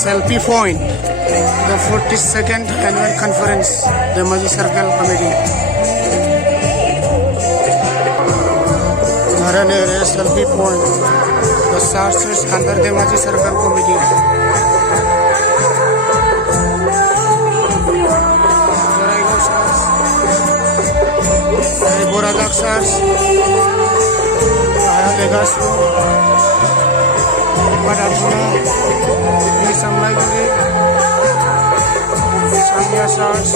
Selfie point, the 42nd annual conference, Dhemaji Circle Committee. Narane selfie point, the sources under Dhemaji Circle Committee. Joraigaon Sars, Bodo Sars, Legasu, Some library, some Sars,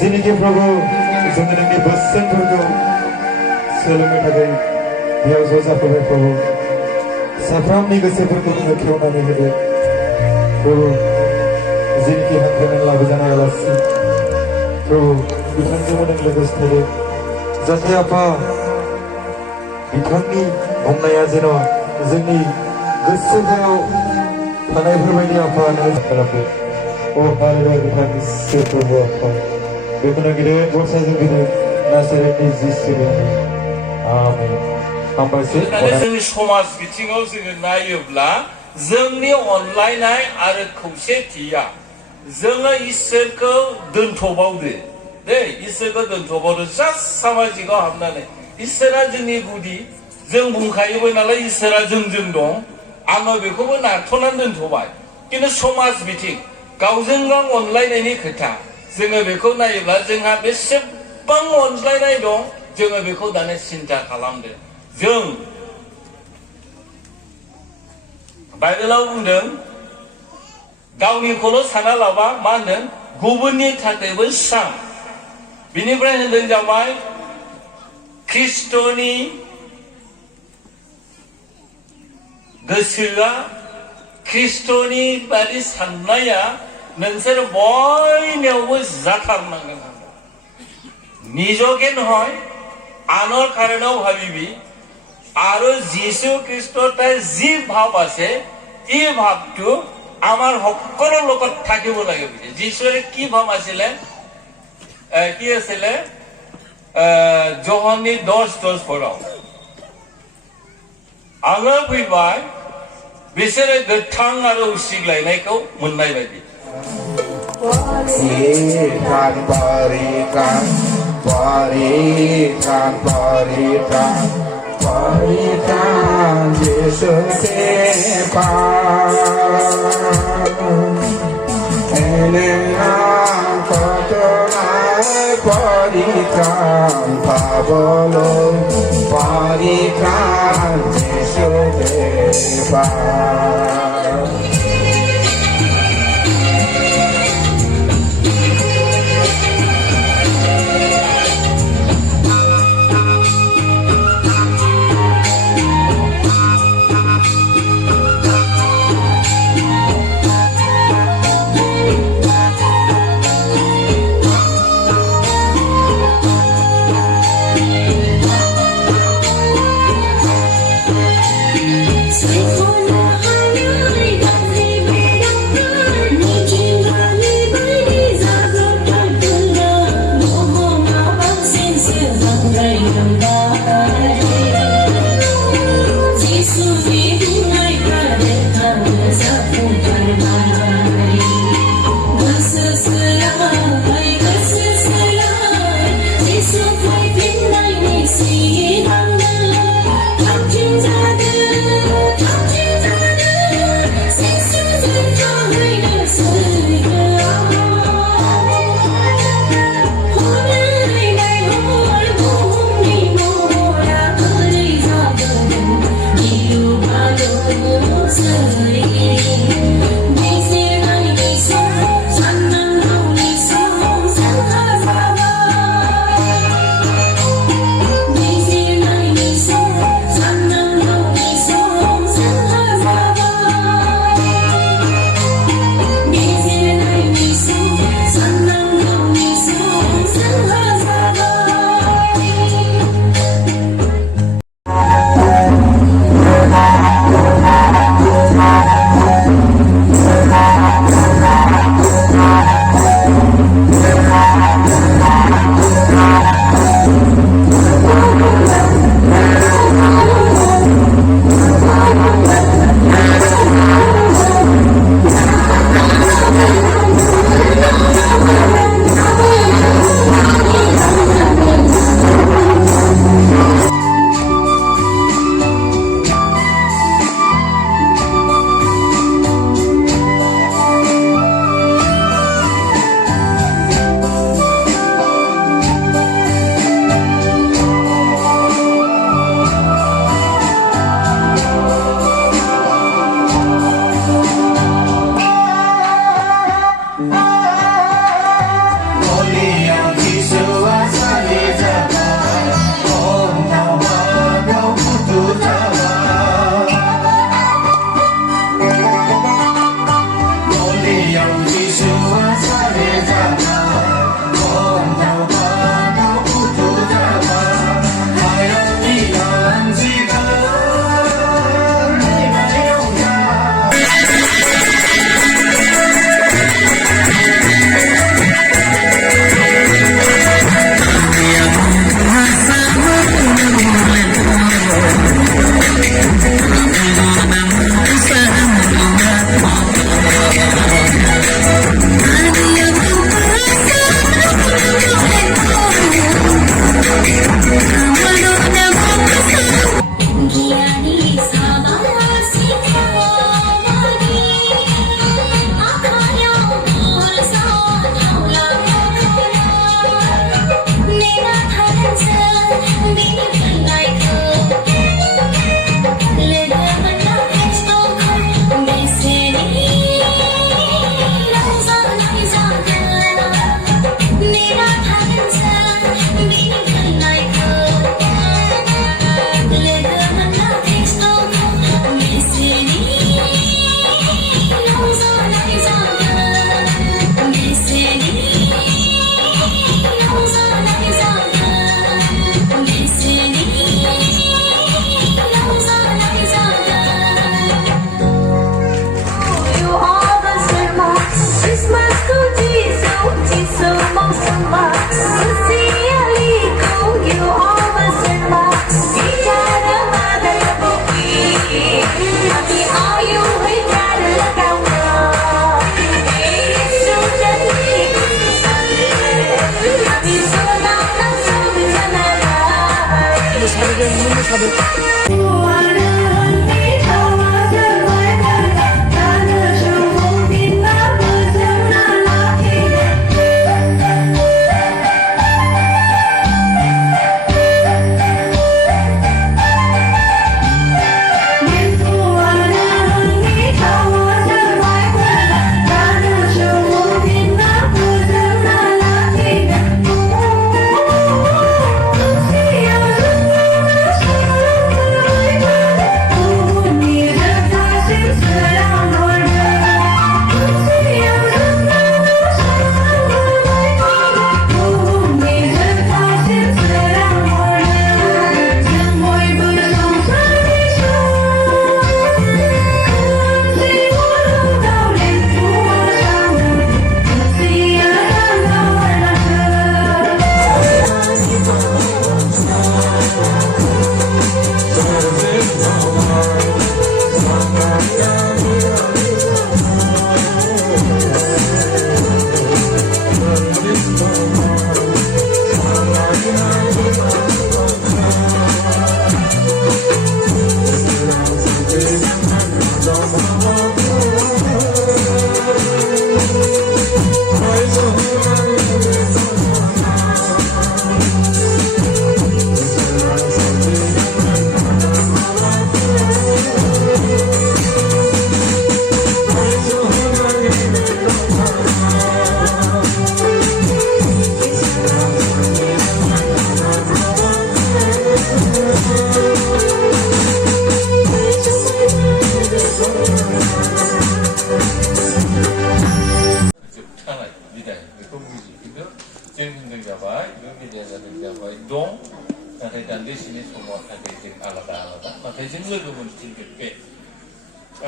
जिनकी प्रभु जिंदगी बसन प्रभु सोलोंनो थाखाय बेयाव ज' जाफैबाय प्रभु साफ्रोमनि गोसोफोरखौ नोङो खेवनानै होदो प्रभु जिनकी हांख्रायनानै लाबोजानाय आलासि प्रभु बिथांजों नों लोगोसे थादो जाहाथे आफा बिथांनि बुंनाया जेन जोंनि गोसोफोराव थानायफोरबायदि आफा नों खालामदो Oh, hallelujah, we have this super work. We can get it. What's the good? 나사렛니 지수니 아멘 हामबायसै जोंनि समाज बिथिङाव जोङो नायोब्ला जोंनि अनलायनाय आरो खौसेथिया जोङो इसोरखौ दोनथ'बावदो इसोरखौ दोनथ'बावदो जास्ट सामाजिकआव हाबनानै इसोरा जोंनि गुदि जों बुंखायोबो नालाय इसोरा जोंजों दं आङो बेखौबो नारथ'नानै दोनथ'बाय खिन्थु समाज बिथिं गावजों गाव अनलायनायनि खोथा जोङो बेखौ नायोब्ला जोंहा बेसेबां अनज्लायनाय दं जोङो बेखौ दानो सिन्था खालामदो जों बाइबेलाव बुंदों गावनिखौल' साना लाबा मा होनदों गुबुननि थाखायबो सां बिनिफ्राय होनदों जाबाय ख्रिस्ट'नि गोसोआ ख्रिस्ट'नि बादि साननाया नोंसोर बयनियावबो जाथारनांगोन নিজকে নহয় আনৰ কাৰণেও ভাবিবি আৰু যীশু খ্ৰীষ্টৰ তাৰ যি ভাৱ আছে এই ভাৱটো আমাৰ সকলো লগত থাকিব লাগে যীশুৰ কি ভাৱ আছিলে কি আছিলে যোহানनि 10:10 ফৰাও आङो फैबाय बिसोरो गोथां आरो उसिग्लायनायखौ मोननाय बायदि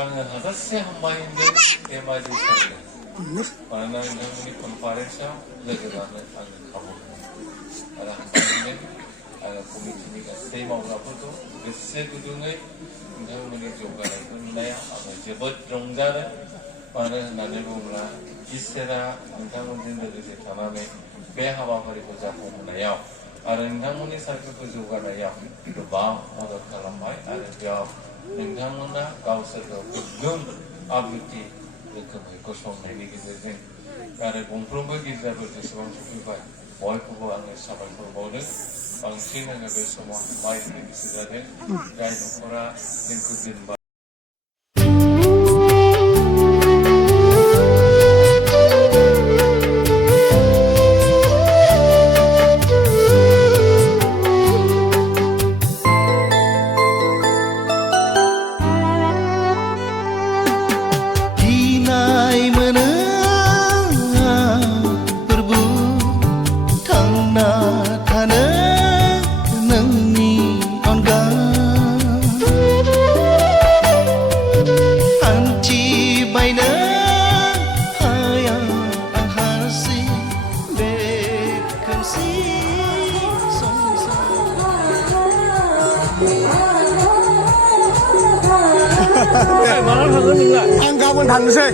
आङो हाजासे हामबायहोदों धेमाजि सारनो मानोना नोंथांमोननि कनफारेन्सआव लोगो लानो आङो खाबु होदों आरो हामबायहोदों आरो कमिटिनि गासै मावग्राफोरखौ गोसो गुदुङै नोंथांमोननि जौगानायखौ नुनायाव आङो जोबोद रंजादों मानो होननानै बुङोब्ला इसोरा नोंथांमोनजों लोगोसे थानानै बे हाबाफारिखौ जाफुंहोनायाव आरो नोंथांमोननि सार्केलखौ जौगानायाव गोबां मदद खालामबाय आरो बेयाव नोंथांमोना गावसोरखौ गोग्गोम आब्रुथि रोखोमै गसंनायनि गेजेरजों आरो गंफ्रोमबो गिर्जाफोर जेसेबां सफैबाय बयखौबो आङो साबायखर बावदों बांसिन आङो बे समाव माइनि गोसो जादों जाय न'खरा जोंखौ दोनबाय आं गाबोन थांनोसै